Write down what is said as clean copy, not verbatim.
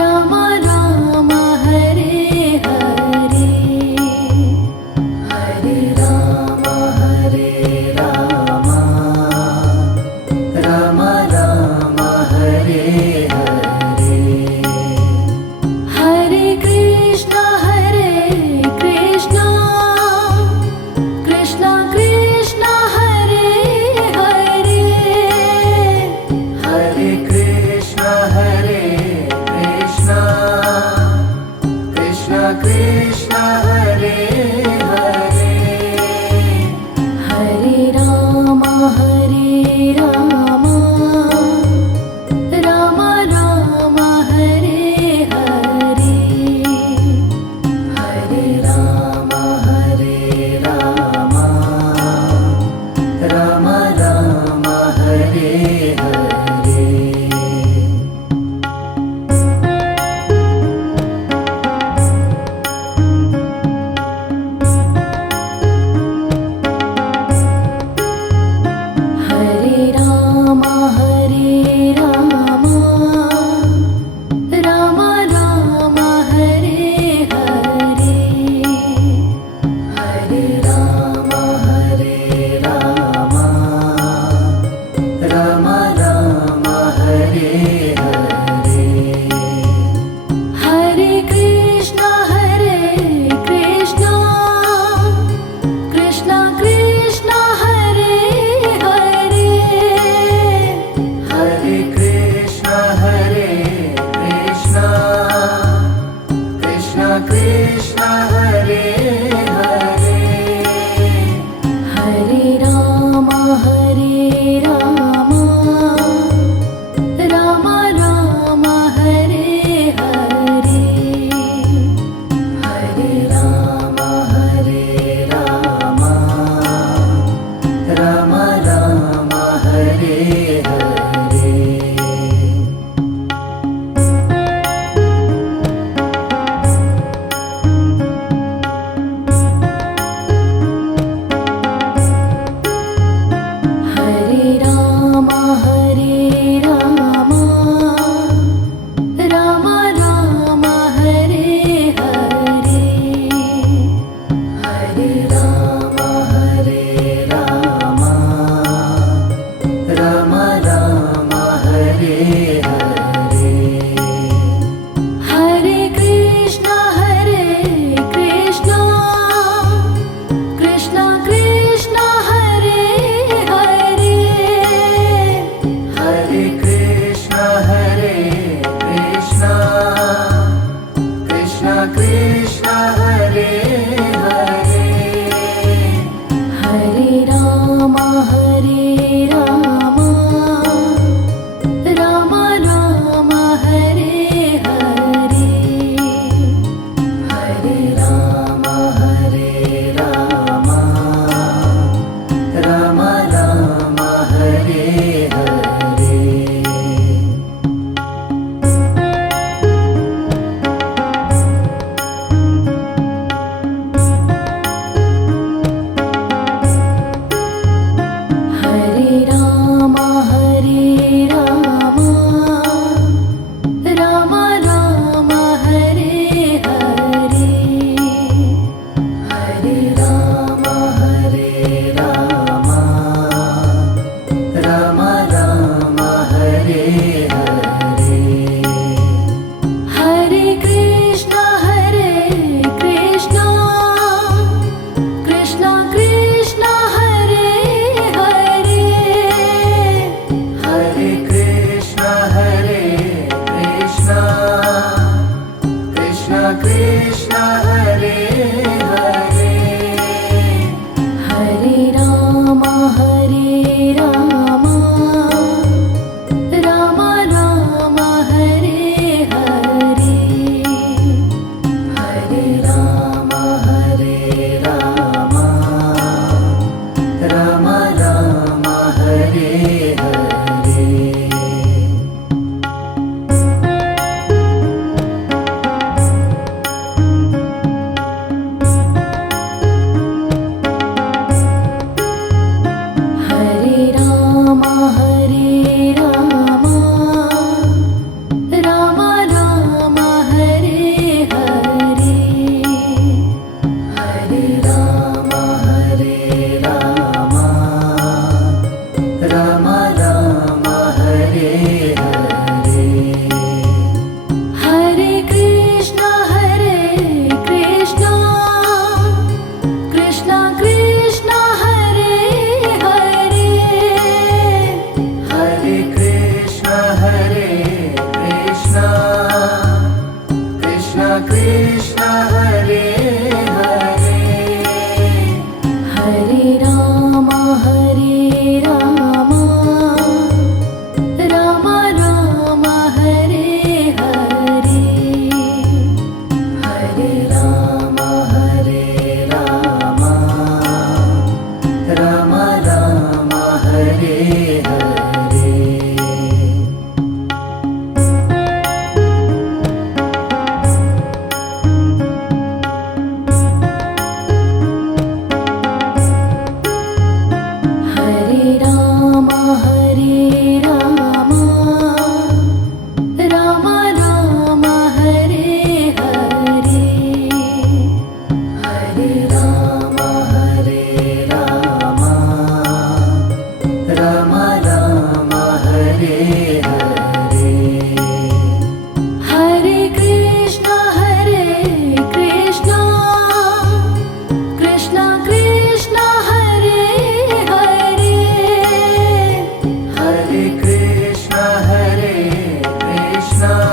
राम राम हरे हरे, हरे राम राम राम हरे हरे, हरे कृष्णा कृष्णा कृष्णा हरे हरे, हरे कृष्णा कृष्णा कृष्णा हरे हरे, हरे राम राम राम हरे हरे, हरे राम राम राम हरे हरे। हरे राम राम राम हरे हरे, हरे राम राम राम हरे हरे, हरे कृष्णा कृष्णा कृष्णा हरे हरे, हरे कृष्णा कृष्णा कृष्णा हरे हरे, हरे राम राम राम हरे हरे, हरे राम राम राम हरे हरे। हरे राम राम राम हरे हरे, हरे राम राम राम हरे हरे, हरे कृष्णा कृष्णा कृष्णा हरे हरे, हरे कृष्णा कृष्णा कृष्णा हरे हरे, हरे राम राम राम हरे हरे, हरे राम राम राम हरे हरे। हरे राम राम राम हरे हरे, हरे राम राम राम हरे हरे, हरे कृष्णा कृष्णा कृष्णा हरे हरे, हरे कृष्णा कृष्णा कृष्णा हरे हरे, हरे राम राम राम हरे हरे, हरे राम राम राम हरे हरे। सा